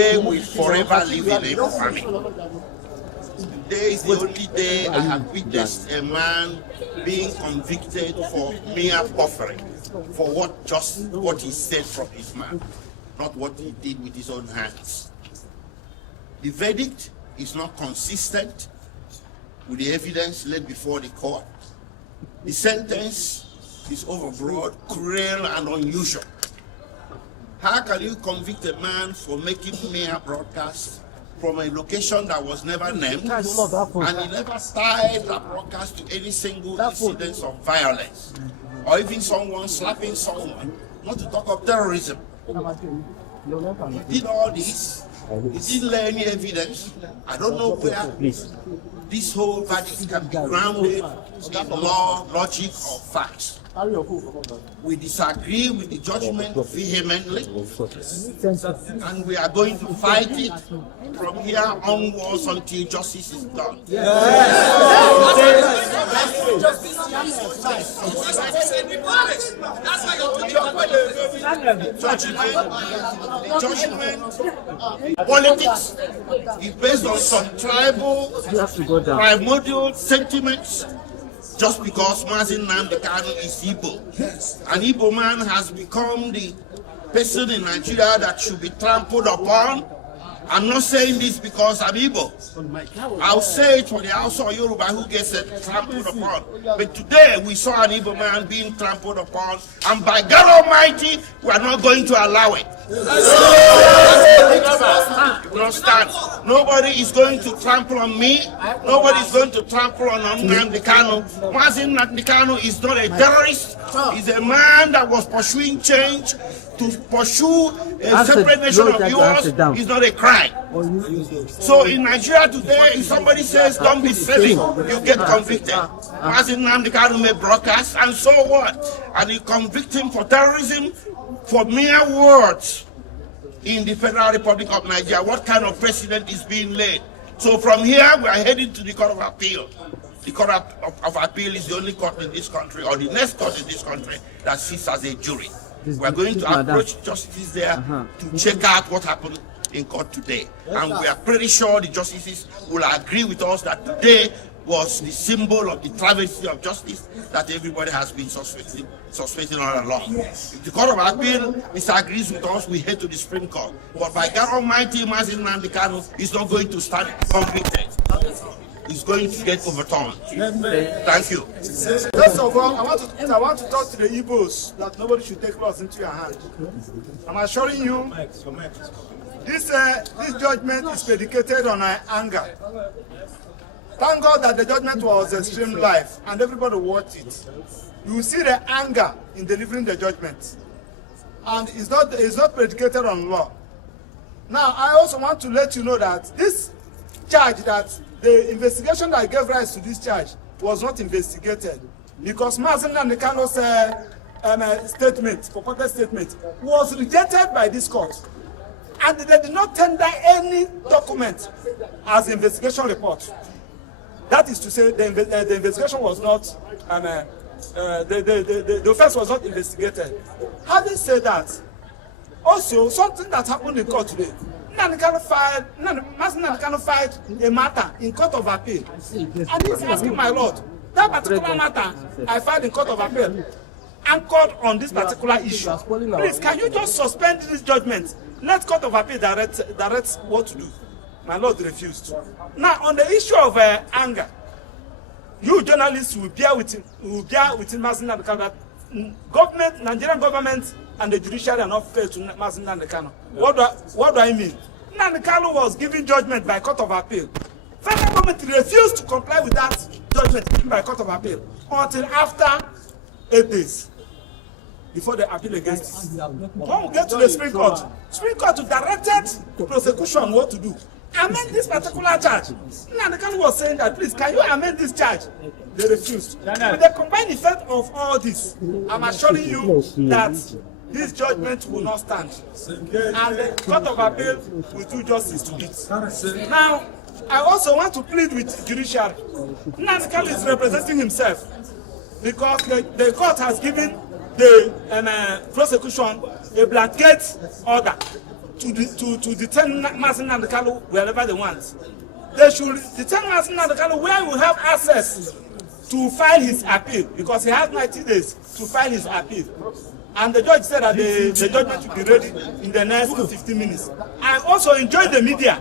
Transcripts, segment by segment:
today will forever live in infamy. Today is the only day I have witnessed a man being convicted for mere buffering, for what he said from his mouth, not what he did with his own hands. The verdict is not consistent with the evidence laid before the court. The sentence is overbroad, cruel, and unusual. How can you convict a man for making mere broadcasts from a location that was never named, and he never tied that broadcast to any single incident of violence, or even someone slapping someone, not to talk of terrorism? He did all this. He didn't lay any evidence. I don't know where this whole verdict can be grounded in law, logic, or facts. We disagree with the judgment vehemently, and we are going to fight it from here onwards until justice is done. Judgment, politics is based on some tribal, primordial sentiments. Just because Nnamdi Kanu is Igbo. An Igbo man has become the person in Nigeria that should be trampled upon. I'm not saying this because I'm Igbo. I'll say it for the Hausa or Yoruba who gets trampled upon. But today we saw an Igbo man being trampled upon, and by God Almighty, we are not going to allow it. Nobody is going to trample on me. Nobody is going to trample on Nnamdi Kanu. Nnamdi Kanu is not a terrorist. He's a man that was pursuing change. To pursue a separate nation of yours is not a crime. So in Nigeria today, if somebody says don't be silly, you get convicted. Nnamdi Kanu may broadcast, and so what? And you convict him for terrorism for mere words in the Federal Republic of Nigeria. What kind of precedent is being laid? So from here, we are heading to the Court of Appeal. The Court of Appeal is the only court in this country, or the next court in this country, that sits as a jury. We are going to approach justices there to check out what happened in court today. And we are pretty sure the justices will agree with us that today was the symbol of the travesty of justice that everybody has been suspecting all along. If the Court of Appeal disagrees with us, we head to the Supreme Court. But by God Almighty, Nnamdi Kanu is not going to stand convicted. He's going to get overturned. Thank you. First of all, I want to talk to the Igbos that nobody should take laws into your hand. I'm assuring you, this judgment is predicated on anger. Thank God that the judgment was extreme life and everybody watched it. You will see the anger in delivering the judgment, and it's not predicated on law. Now, I also want to let you know that this charge, that the investigation that gave rise to this charge was not investigated, because Nnamdi Kanu's purported statement was rejected by this court, and they did not tender any document as investigation report. That is to say, the investigation was not, the offense was not investigated. Having said that, also something that happened in court today, Nnamdi Kanu filed a matter in Court of Appeal, and he's asking, my lord, that particular matter I filed in Court of Appeal anchored on this particular issue. Please, can you just suspend this judgment? Let Court of Appeal direct what to do. My lord refused. Now, on the issue of anger, you journalists will bear with Nnamdi Kanu that government, Nigerian government, and the judiciary are not fair to Nnamdi Kanu. What do I mean? Nnamdi Kanu was given judgment by Court of Appeal. Federal government refused to comply with that judgment given by Court of Appeal until after 8 days before the appeal against it. When we get to the Supreme Court directed the prosecution what to do. Amend this particular charge. Nnamdi Kanu was saying that, please, can you amend this charge? They refused. With the combined effect of all this, I'm assuring you that this judgment will not stand, and the Court of Appeal will do justice to it. Now, I also want to plead with judiciary. Nnamdi Kanu is representing himself, because the court has given the prosecution a blanket order to detain Nnamdi Kanu wherever they want. They should detain Nnamdi Kanu where we have access to file his appeal, because he has 90 days to file his appeal. And the judge said that the judgment will be ready in the next 15 minutes. And also enjoy the media.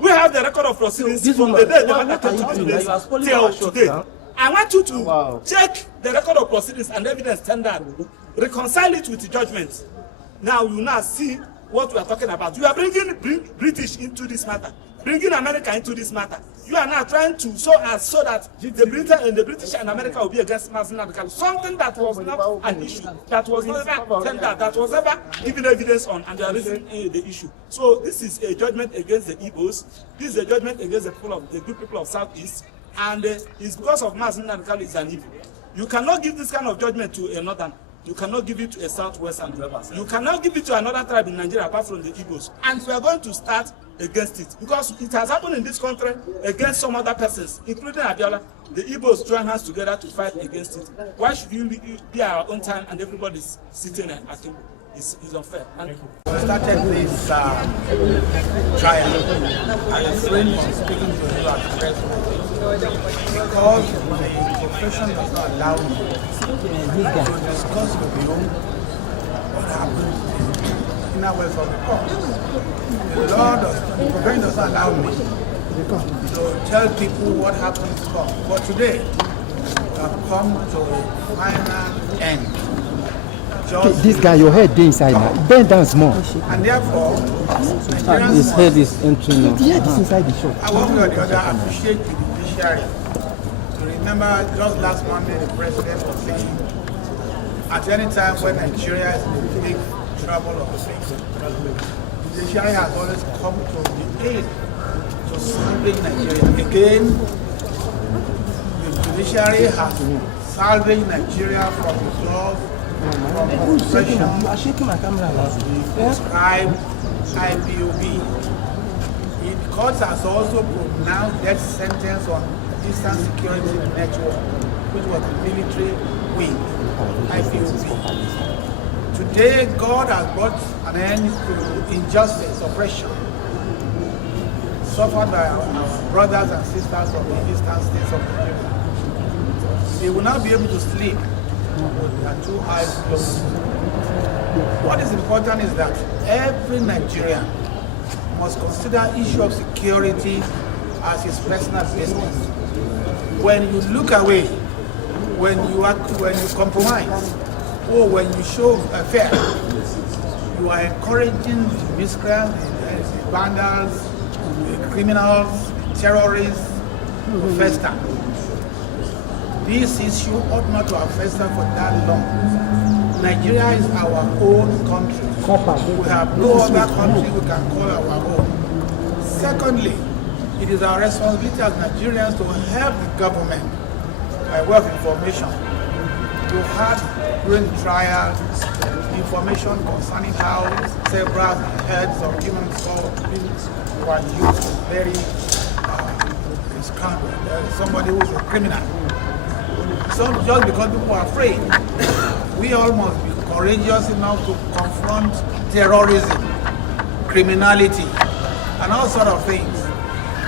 We have the record of proceedings from the day the matter came to this till today. I want you to check the record of proceedings and evidence tendered, reconcile it with the judgment. Now you now see what we are talking about. You are bringing British into this matter, bringing America into this matter. You are now trying to so that the British and America will be against Nnamdi Kanu. Something that was not an issue, that was never tendered, that was never given evidence on, and they are raising the issue. So this is a judgment against the Igbos. This is a judgment against the good people of Southeast, and it's because of Nnamdi Kanu is an evil. You cannot give this kind of judgment to a northern. You cannot give it to a southwestern. You cannot give it to another tribe in Nigeria apart from the Igbos. And we are going to start against it, because it has happened in this country against some other persons, including Abiola. The Igbos join hands together to fight against it. Why should you be our own time and everybody's sitting and acting? It's unfair. Thank you. We started this trial. I refrained from speaking to you at the press because the profession does not allow me to discuss with you what happened in our welfare of the court. The profession does not allow me to tell people what happened in court. But today, we have come to a final end. This guy, your head is inside now. Bend down small. And therefore, his head is entering now. The head is inside the shop. I one way or the other appreciate the judiciary. To remember, just last Monday, the president was saying, at any time when Nigeria is in big trouble or things, the judiciary has always come to the aid to salvage Nigeria. Again, the judiciary has salvaged Nigeria from the laws, from oppression, prescribed IPOB. The court has also pronounced death sentence on Eastern Security Network, which was the military wing, IPOB. Today, God has brought an end to injustice, oppression, suffered by our brothers and sisters of the eastern states of Nigeria. They will not be able to sleep with their two eyes closed. What is important is that every Nigerian must consider issue of security as his personal business. When you look away, when you compromise, or when you show fear, you are encouraging the miscreants, the vandals, the criminals, the terrorists to fester. This issue ought not to have festered for that long. Nigeria is our own country. We have no other country we can call our own. Secondly, it is our responsibility as Nigerians to help the government by way of information. To have during the trial information concerning how several heads of human beings were used to bury somebody who is a criminal. So just because people are afraid, we all must be courageous enough to confront terrorism, criminality, and all sort of things.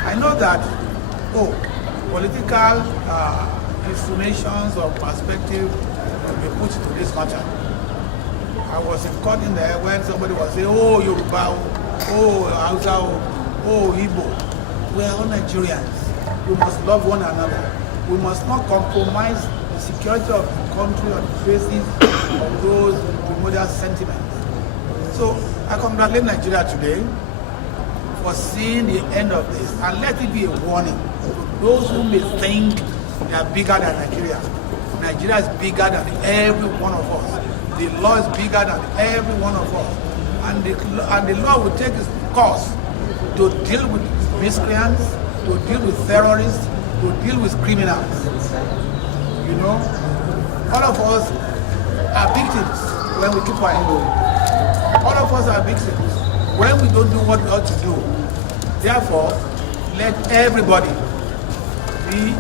I know that, political insinuations or perspective will be put to this matter. I was in court in there when somebody was saying, oh, Yoruba, oh, Hausa, oh, Igbo. We are all Nigerians. We must love one another. We must not compromise the security of the country on the basis of those primordial sentiments. So I congratulate Nigeria today for seeing the end of this, and let it be a warning. Those who may think they are bigger than Nigeria. Nigeria is bigger than every one of us. The law is bigger than every one of us. And the law will take its course to deal with miscreants, to deal with terrorists, to deal with criminals. You know, all of us are victims when we keep quiet. All of us are victims when we don't do what we ought to do. Therefore, let everybody be